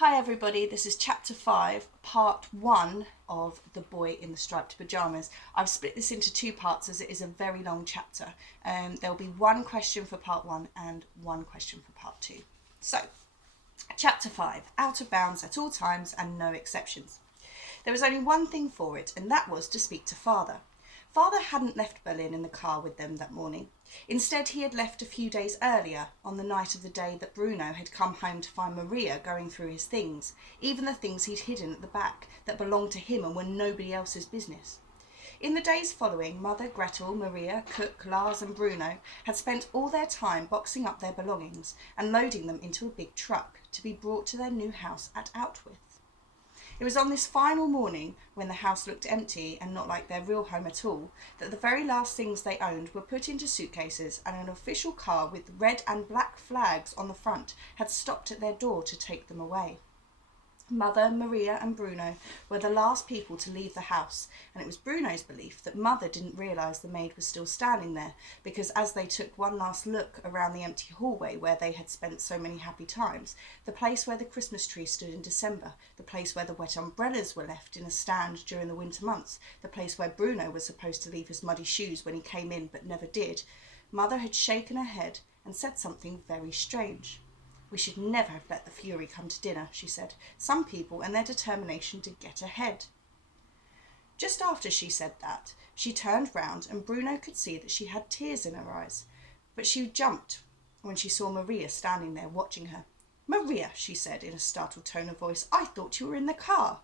Hi everybody, this is chapter 5, part 1 of The Boy in the Striped Pyjamas. I've split this into two parts as it is a very long chapter. There will be one question for part 1 and one question for part 2. So, chapter 5, out of bounds at all times and no exceptions. There was only one thing for it, and that was to speak to Father. Father hadn't left Berlin in the car with them that morning. Instead, he had left a few days earlier, on the night of the day that Bruno had come home to find Maria going through his things, even the things he'd hidden at the back that belonged to him and were nobody else's business. In the days following, Mother, Gretel, Maria, Cook, Lars and Bruno had spent all their time boxing up their belongings and loading them into a big truck to be brought to their new house at Outwith. It was on this final morning, when the house looked empty and not like their real home at all, that the very last things they owned were put into suitcases, and an official car with red and black flags on the front had stopped at their door to take them away. Mother, Maria and Bruno were the last people to leave the house, and it was Bruno's belief that Mother didn't realise the maid was still standing there, because as they took one last look around the empty hallway where they had spent so many happy times, the place where the Christmas tree stood in December, the place where the wet umbrellas were left in a stand during the winter months, the place where Bruno was supposed to leave his muddy shoes when he came in but never did, Mother had shaken her head and said something very strange. "We should never have let the Fury come to dinner," she said. "Some people and their determination to get ahead." Just after she said that, she turned round and Bruno could see that she had tears in her eyes. But she jumped when she saw Maria standing there watching her. "Maria," she said in a startled tone of voice, "I thought you were in the car."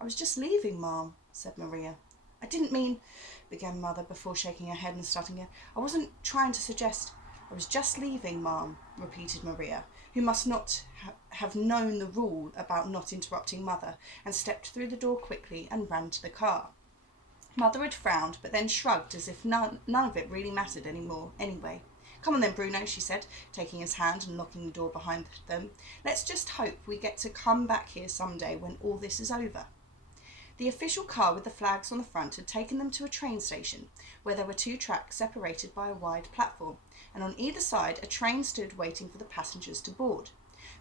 "I was just leaving, Ma'am," said Maria. "I didn't mean," began Mother before shaking her head and starting again. "I wasn't trying to suggest—" "I was just leaving, Ma'am," repeated Maria, who must not have known the rule about not interrupting Mother, and stepped through the door quickly and ran to the car. Mother had frowned, but then shrugged as if none of it really mattered anymore anyway. "Come on then, Bruno," she said, taking his hand and locking the door behind them. "Let's just hope we get to come back here some day when all this is over." The official car with the flags on the front had taken them to a train station, where there were two tracks separated by a wide platform, and on either side a train stood waiting for the passengers to board.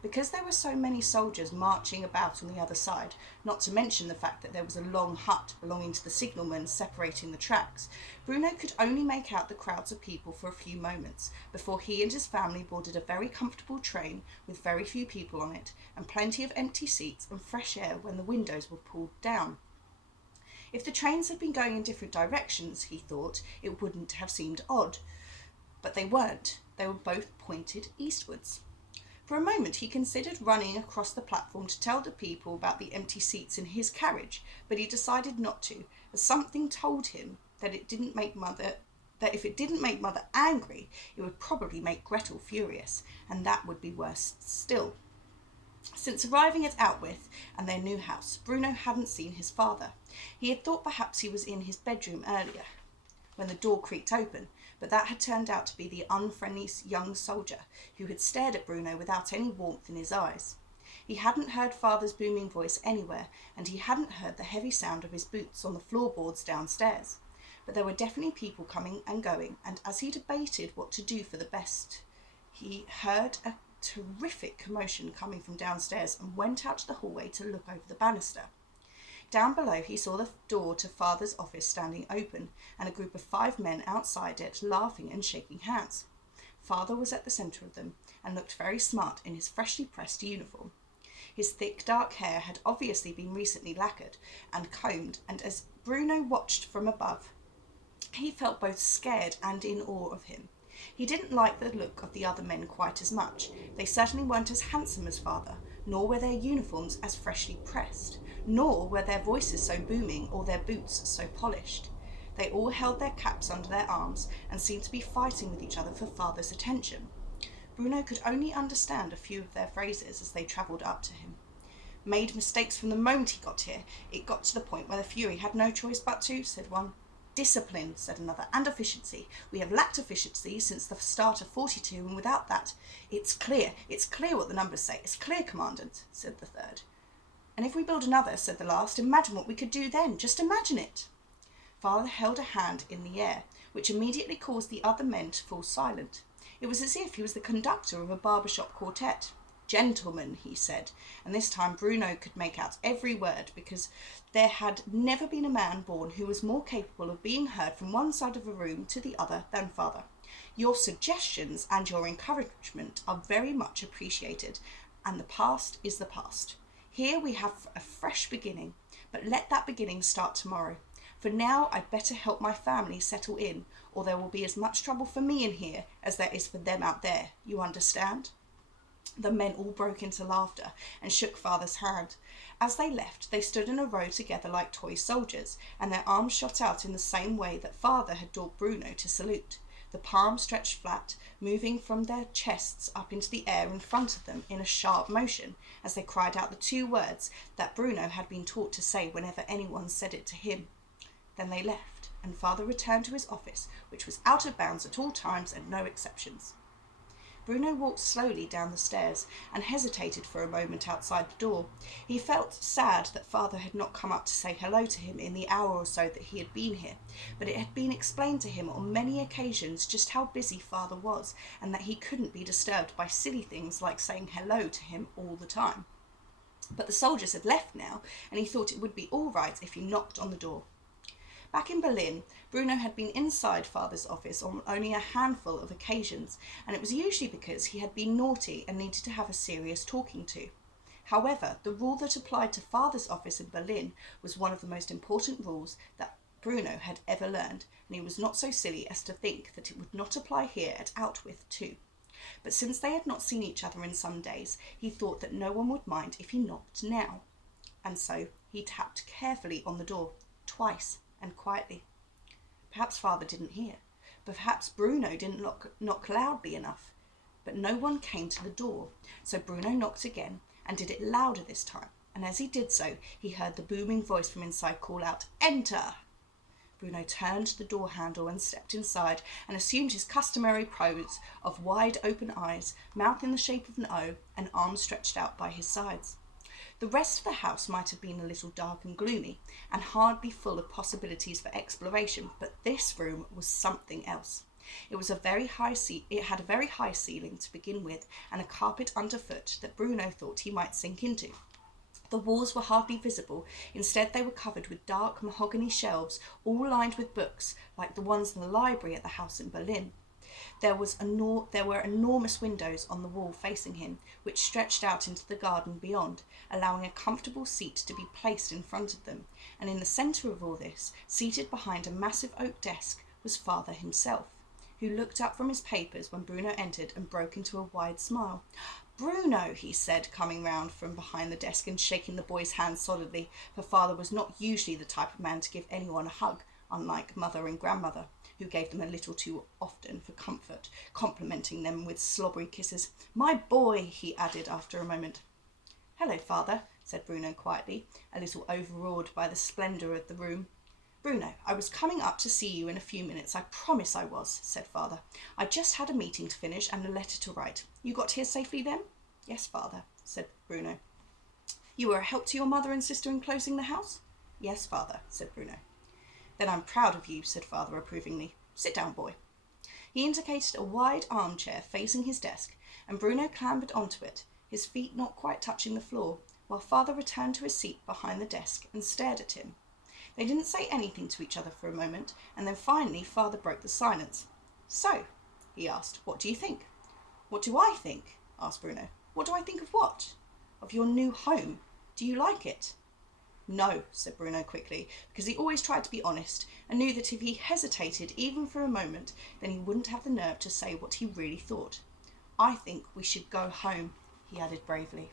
Because there were so many soldiers marching about on the other side, not to mention the fact that there was a long hut belonging to the signalman separating the tracks, Bruno could only make out the crowds of people for a few moments before he and his family boarded a very comfortable train with very few people on it, and plenty of empty seats and fresh air when the windows were pulled down. If the trains had been going in different directions, he thought, it wouldn't have seemed odd. But they weren't. They were both pointed eastwards. For a moment he considered running across the platform to tell the people about the empty seats in his carriage, but he decided not to, as something told him that if it didn't make Mother angry, it would probably make Gretel furious, and that would be worse still. Since arriving at Outwith and their new house, Bruno hadn't seen his father. He had thought perhaps he was in his bedroom earlier, when the door creaked open, but that had turned out to be the unfriendly young soldier who had stared at Bruno without any warmth in his eyes. He hadn't heard Father's booming voice anywhere, and he hadn't heard the heavy sound of his boots on the floorboards downstairs. But there were definitely people coming and going, and as he debated what to do for the best, he heard a terrific commotion coming from downstairs and went out to the hallway to look over the banister. Down below he saw the door to Father's office standing open, and a group of 5 men outside it laughing and shaking hands. Father was at the centre of them, and looked very smart in his freshly pressed uniform. His thick dark hair had obviously been recently lacquered and combed, and as Bruno watched from above, he felt both scared and in awe of him. He didn't like the look of the other men quite as much. They certainly weren't as handsome as Father, nor were their uniforms as freshly pressed, nor were their voices so booming or their boots so polished. They all held their caps under their arms and seemed to be fighting with each other for Father's attention. Bruno could only understand a few of their phrases as they travelled up to him. "Made mistakes from the moment he got here. It got to the point where the Fury had no choice but to," said one. "Discipline," said another, "and efficiency. We have lacked efficiency since the start of 42, and without that—" It's clear what the numbers say. It's clear, Commandant," said the third. "And if we build another," said the last, "imagine what we could do then. Just imagine it." Father held a hand in the air, which immediately caused the other men to fall silent. It was as if he was the conductor of a barbershop quartet. Gentlemen, he said, and this time Bruno could make out every word, because there had never been a man born who was more capable of being heard from one side of a room to the other than father. Your suggestions and your encouragement are very much appreciated, and the past is the past. Here we have a fresh beginning, but let that beginning start tomorrow. For now, I'd better help my family settle in, or there will be as much trouble for me in here as there is for them out there. You understand? The men all broke into laughter and shook father's hand. As they left, they stood in a row together like toy soldiers, and their arms shot out in the same way that father had taught Bruno to salute. The palms stretched flat, moving from their chests up into the air in front of them in a sharp motion, as they cried out the two words that Bruno had been taught to say whenever anyone said it to him. Then they left, and father returned to his office, which was out of bounds at all times and no exceptions. Bruno walked slowly down the stairs and hesitated for a moment outside the door. He felt sad that father had not come up to say hello to him in the hour or so that he had been here, but it had been explained to him on many occasions just how busy father was, and that he couldn't be disturbed by silly things like saying hello to him all the time. But the soldiers had left now, and he thought it would be all right if he knocked on the door. Back in Berlin, Bruno had been inside father's office on only a handful of occasions, and it was usually because he had been naughty and needed to have a serious talking to. However, the rule that applied to father's office in Berlin was one of the most important rules that Bruno had ever learned, and he was not so silly as to think that it would not apply here at Outwith too. But since they had not seen each other in some days, he thought that no one would mind if he knocked now. And so he tapped carefully on the door, twice, and quietly. Perhaps father didn't hear. Perhaps Bruno didn't knock loudly enough. But no one came to the door, so Bruno knocked again and did it louder this time, and as he did so, he heard the booming voice from inside call out, "Enter!" Bruno turned the door handle and stepped inside and assumed his customary pose of wide open eyes, mouth in the shape of an O, and arms stretched out by his sides. The rest of the house might have been a little dark and gloomy, and hardly full of possibilities for exploration, but this room was something else. It had a very high ceiling to begin with, and a carpet underfoot that Bruno thought he might sink into. The walls were hardly visible. Instead, they were covered with dark mahogany shelves, all lined with books, like the ones in the library at the house in Berlin. There were enormous windows on the wall facing him, which stretched out into the garden beyond, allowing a comfortable seat to be placed in front of them, and in the centre of all this, seated behind a massive oak desk, was father himself, who looked up from his papers when Bruno entered and broke into a wide smile. "Bruno," he said, coming round from behind the desk and shaking the boy's hand solidly, for father was not usually the type of man to give anyone a hug, unlike mother and grandmother, who gave them a little too often for comfort, complimenting them with slobbery kisses. "My boy," he added after a moment. "Hello, father," said Bruno quietly, a little overawed by the splendour of the room. "Bruno, I was coming up to see you in a few minutes, I promise I was," said father. "I just had a meeting to finish and a letter to write. You got here safely then?" "Yes, father," said Bruno. "You were a help to your mother and sister in closing the house?" "Yes, father," said Bruno. "Then I'm proud of you," said father approvingly. "Sit down, boy." He indicated a wide armchair facing his desk, and Bruno clambered onto it, his feet not quite touching the floor, while father returned to his seat behind the desk and stared at him. They didn't say anything to each other for a moment, and then finally father broke the silence. "So," he asked, "what do you think?" "What do I think?" asked Bruno. "What do I think of what?" "Of your new home. Do you like it?" "No," said Bruno quickly, because he always tried to be honest, and knew that if he hesitated even for a moment, then he wouldn't have the nerve to say what he really thought. "I think we should go home," he added bravely.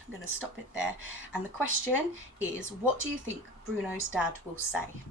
I'm going to stop it there, and the question is, what do you think Bruno's dad will say?